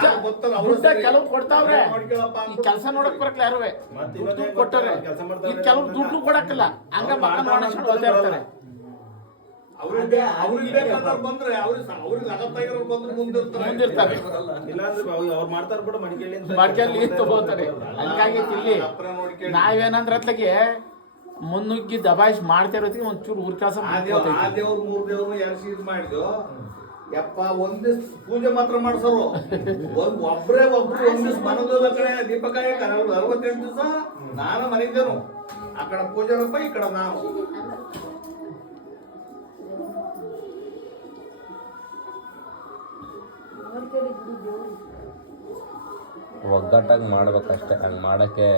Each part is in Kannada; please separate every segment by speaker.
Speaker 1: ಕೆಲವು ಕೊಡ್ತಾವ್ರೆ. ಈ ಕೆಲಸ ನೋಡಕ್ ಬರಕ್ಲ ಯಾರುವೆ? ಕೊಟ್ಟವ್ರೆ. ಈ. ಕೆಲವು ದುಡ್ಡು ಕೊಡಕ್ಕಿಲ್ಲ. ಹಂಗ ಮಕ್ಕಳ ಮಾಡಿಸ್ಕೊಂಡು ಹೋಗ್ತಾ ಇರ್ತಾರೆ.
Speaker 2: ಅವ್ರಿಗೆ ಅವ್ರಿಗೆ ಬೇಕಾದವ್ರು ಬಂದ್ರೆ ಅವ್ರಿಗೆ ಅವ್ರಿಗೆ ಲಗತ್ತಾಗಿರೋರು ಬಂದ್ರೆ ಮುಂದಿರ್ತಾರೆ.
Speaker 1: ಮುಂದಿರ್ತಾರೆ.
Speaker 3: ಇಲ್ಲಾಂದ್ರೆ ಅವ್ರು ಅವ್ರು ಮಾಡ್ತಾರ ಬಿಡು ಮಡಿಕೇಳಿ ಅಂತ
Speaker 1: ಮಡ್ಕಲ್ಲಿ ತಗೋತಾರೆ ಹಂಗಾಗಿ ಇಲ್ಲಿ ನಾವೇನಂದ್ರ ಅತ್ಲಗೆ ಮುನ್ನುಗ್ಗಿ ದಬಾಯಿಸಿ ಮಾಡ್ತಾ ಇರೋದಕ್ಕೆ ಒಂಚೂರು ಊರ್ ಕೆಲಸ
Speaker 2: ಮಾಡಿದ್ರು ದೇವ್ರು ಆ ದೇವ್ರು ಮೂರ್ ದೇವ್ರು ಎರ್ಸಿ ಇದ್ ಮಾಡಿದ್ವು ಯಪ್ಪ, ಒಂದ್ ಪೂಜೆ ಮಾತ್ರ ಮಾಡ್ಸೋರು. ಒಂದ್ ಒಬ್ರೇ ಒಬ್ರು ಒಂದ್ ದಿವ್ಸ ಮನದ ಕಡೆ ದೀಪಕ ಅರವತ್ತೆಂಟು ದಿವಸ ನಾನು ಮನೆಗಿದ್ದೇನು. ಆ ಕಡೆ ಪೂಜಾರಪ್ಪ, ಈ ಕಡೆ ನಾವು.
Speaker 4: ಒಗ್ಗಟ್ಟಾಗಿ ಮಾಡ್ಬೇಕಷ್ಟೇ. ಹಂಗೆ ಮಾಡೋಕ್ಕೆ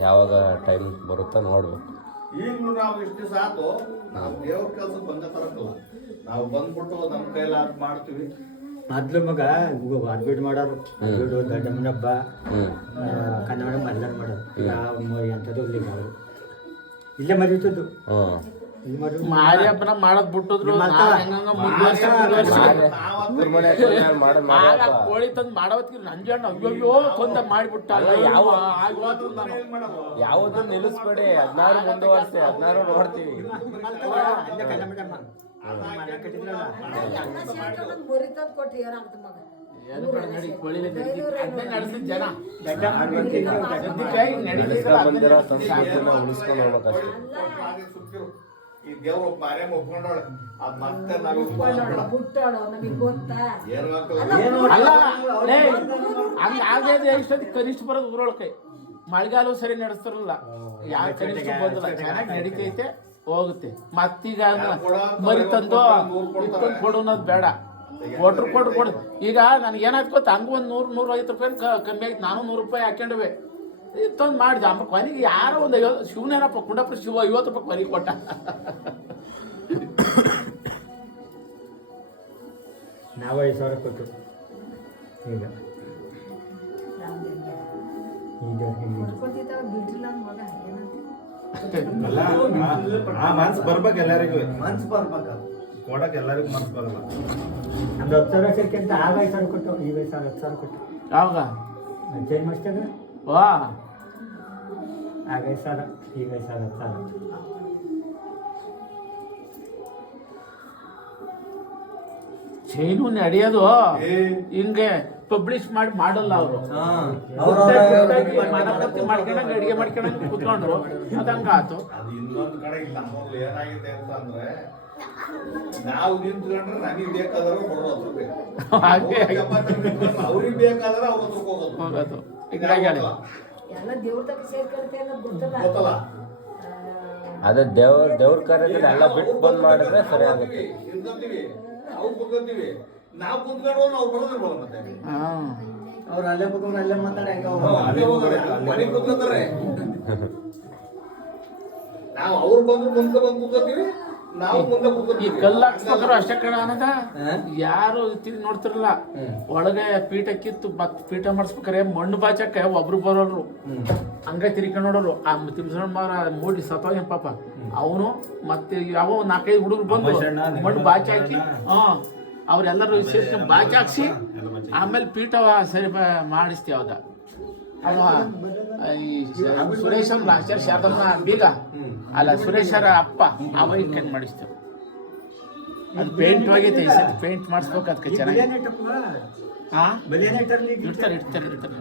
Speaker 4: ಯಾವಾಗ ಟೈಮ್ ಬರುತ್ತೋ ನೋಡ್ಬೇಕು.
Speaker 2: ಈಗಲೂ ನಾವು ಇಷ್ಟು ಸಾಕು ನಾವು ದೇವ್ರ ಕೆಲಸ ಬಂದ ತರಕಲ್ಲ. ನಾವು ಬಂದ್ಬಿಟ್ಟು ನಮ್ಮ ಕೈಲಾದ್ ಮಾಡ್ತೀವಿ.
Speaker 5: ಮೊದ್ಲು ಮಗ ಅಡ್ಮಿಟ್ ಮಾಡೋರು. ಅಡ್ಬಿಟ್ ದೊಡ್ಡಮ್ಮನ ಹಬ್ಬ
Speaker 4: ಹ್ಞೂ
Speaker 5: ಆ, ಕನ್ನಡ ಮಲ್ಲಾರ ಮಾಡೋರು. ಯಾವ ಎಂಥದ್ದು ಇಲ್ಲಿ ಅವರು ಇಲ್ಲೇ ಮದುವೆ
Speaker 1: ಮಾರಿ ಹಬ್ಬನ ಮಾಡದ್ ಬಿಟ್ಟಿದ್ರು ಕೋಳಿ ತಂದ್ ಮಾಡವತ್ತಿಗೆ ನಂಜಣ್ಣ ಅಯ್ಯೋ ಕೊಂದ ಮಾಡಿಬಿಟ್ಟ. ಯಾವ
Speaker 4: ಯಾವುದು ನಿಲ್ಲಿಸ್ಬೇಡಿ. ಹದಿನಾರು ಮುಂದುವರ್ಸಿ ಹದಿನಾರು ನೋಡ್ತೀವಿ. ಬಂದಿರೋ ಸಂಸ್ಕೃತಿನ ಉಳಿಸ್ಕೊಂಡು ಹೋಗ್ಬೇಕಷ್ಟೇ.
Speaker 2: ಈ ದೇವ್ರು ಮಾರ್ಯಮ್ಮ ಒಪ್ಕೊಂಡವಳೆ. ಅದ್ ಮತ್ತೆ ನಾವು.
Speaker 6: ಹುಟ್ಟಾಡೋ ನಮಗೆ ಗೊತ್ತಾ?
Speaker 2: ಏನು?
Speaker 1: ಅಲ್ಲ ಕನಿಷ್ಠ ಬರೋದು ಊರೊಳಗೆ ಮಳೆಗಾಲ ಸರಿ ನಡೆಸ್ತಾರಲ್ಲ ಯಾವ ಕನಿಷ್ಠ ಬಂದಿಲ್ಲ. ಚೆನ್ನಾಗಿ ನಡೀತೈತೆ ಹೋಗುತ್ತೆ. ಮತ್ತೀಗ ಮರಿ ತಂದು ಇಟ್ಕೊಂಡು ಕೊಡು ಅನ್ನೋದು ಬೇಡ. ಕೊಟ್ರು ಕೊಟ್ರು ಕೊಡು. ಈಗ ನನಗೆ ಏನಾಯ್ತು ಗೊತ್ತಾ? ಹಂಗ ಒಂದು ನೂರು ನೂರೈವತ್ತು ರೂಪಾಯಿ ಕ- ಕಮ್ಮಿ ಆಯ್ತು. ನಾನು ನೂರು ರೂಪಾಯಿ ಹಾಕೊಂಡ್ವೆ ಇತ್ತೊಂದು ಮಾಡಿದೆ. ಅಮ್ಮ ಕೊನೆಗೆ ಯಾರೋ ಒಂದು ಐವತ್ತು ಶಿವನೇನಪ್ಪ ಕುಂಡಪ್ಪ ಶಿವ ಐವತ್ತು ರೂಪಾಯಿ ಕೊನೆಗೆ ಕೊಟ್ಟ.
Speaker 5: ನಾವೈದು ಐದು ಸಾವಿರ ಕೊಟ್ಟು. ಈಗ.
Speaker 3: ಆ- ಮನ್ಸ್ ಬರ್ಬೇಕು ಎಲ್ಲರಿಗೂ.
Speaker 7: ಮನ್ಸ್ ಬರ್ಬೇಕು
Speaker 3: ಕೊಡಕ್ ಎಲ್ಲರಿಗೂ ಮನ್ಸ್ ಬರ್ಬೇಕು.
Speaker 5: ನಮ್ದು ಹತ್ತು ಸಾವಿರ ಸೇರ್ಕೊಂತ ಆಗ ಐದು ಸಾವಿರ ಕೊಟ್ಟು ಈ ಐದು ಸಾವಿರ ಹತ್ತು ಸಾವಿರ ಕೊಟ್ಟು.
Speaker 1: ಯಾವಾಗ?
Speaker 5: ಚೇಂಜ್ ಮಾಡಿಸ್ದಾಗ
Speaker 1: ವಾ.
Speaker 5: ಐದು ಸಾವಿರ ಈಗ ಐದು ಸಾವಿರ ಹತ್ತು
Speaker 1: ಚೈನು ನಡೆಯೋದು ಹಿಂಗೆ ಪಬ್ಲಿಷ್ ಮಾಡಿ ಮಾಡಲ್ಲ ಅವರು. ಮಾಡ್ಕೊಂಡಂಗೆ ಅಡಿಗೆ ಮಾಡ್ಕೊಂಡಂಗೆ ಕುತ್ಕೊಂಡ್ರು. ಅದಂಗ ಆತು
Speaker 2: ಅದು ಇನ್ನೊಂದು ಕಡೆ ಇಲ್ಲ. ಏನಾಗಿದೆ ಅಂತ ಅಂದ್ರೆ ನಾವು ನಿಂತ್ಕೊಂಡ್ರೆ ನನಗೆ ಬೇಕಾದ್ರೆ
Speaker 1: ಕೊಡೋದು
Speaker 2: ಅವ್ರಿಗೆ ಬೇಕಾದ್ರೆ ಅವ್ರ ಹೋಗೋದು.
Speaker 6: ಅನ್ನೋದು ಗೊತ್ತಲ್ಲ.
Speaker 2: ಗೊತ್ತಲ್ಲ.
Speaker 4: ಅದೇ ದೇವ್ರ ದೇವ್ರ ಕಾರ್ಯದಲ್ಲಿ ಎಲ್ಲ ಬಿಟ್ಟು ಬಂದ್ ಮಾಡಿದ್ರೆ ಸರಿ ಆಗುತ್ತೆ.
Speaker 2: ಅವ್ರು ಕುತ್ಕೊಂತೀವಿ ನಾವು ಕುತ್ಕೊಂಡು ನಾವು ಮತ್ತೆ?
Speaker 1: ಹಾ.
Speaker 7: ಅವ್ರು ಅಲ್ಲೇ ಕೂತ್ಕೊಂಡು ಅಲ್ಲೇ ಮಾತಾಡಿ
Speaker 2: ಅಲ್ಲೇ ಹೋಗೋರೆ, ಮನೆ ಕುತ್ಕೊತಾರೆ ನಾವು ಅವ್ರು ಬಂದ್ರು ಮುಂದೆ ಬಂದು ಕುತ್ಕೊತೀವಿ ನಾವು ಮುಂದೆ
Speaker 1: ಈ ಕಲ್ಲು ಹಾಕ್ಸ್ಬೇಕಾದ್ರು ಅಷ್ಟೇ ಕಣ ಅನ್ನದ ಯಾರು ತಿರುಗಿ ನೋಡ್ತಿರಲ್ಲ ಒಳಗೆ ಪೀಠ ಕಿತ್ತು ಮತ್ ಪೀಠ ಮಾಡಿಸ್ಬೇಕಾರೆ ಮಣ್ಣು ಬಾಚಕ್ಕ ಒಬ್ರು ಬರೋರು. ಹಂಗ ತಿರ್ಕೊಂಡು ನೋಡೋರು. ಆ ತಿಮ್ಸಣ್ಣ ಮಾರ ಮೂಡಿ ಸತ್ತೋಗ್ಯ ಪಾಪ. ಅವನು ಮತ್ತೆ ಯಾವ ಒಂದ್ ನಾಲ್ಕೈದು ಹುಡುಗರು ಬಂದು ಮಣ್ಣು ಬಾಚಿ ಹಾಕಿ ಹಾ ಅವ್ರೆಲ್ಲರೂ ಸೇರ್ಕೊಂಡು ಬಾಚಿ ಹಾಕ್ಸಿ ಆಮೇಲೆ ಪೀಠ ಸರಿ ಬ- ಮಾಡಿಸ್ತೀವಿ ಅವಾಗ ಅವ ಈ ಸುರೇಶ್ ಅವ್ರ ಶಾರದಮ್ಮ ಬೀಗ ಅಲ್ಲ ಸುರೇಶರ ಅಪ್ಪ ಅವ ಇಟ್ಕೊಂಡು ಮಾಡಿಸ್ತೇವೆ ಅದು ಪೇಂಟ್ ಹೋಗೈತೆ ಈ ಪೇಂಟ್ ಮಾಡಿಸ್ಬೇಕು ಅದಕ್ಕೆ ಚೆನ್ನಾಗಿ. ಹಾಂ ಇಡ್ತಾರೆ ಇಡ್ತಾರೆ ಇಡ್ತಾರೆ.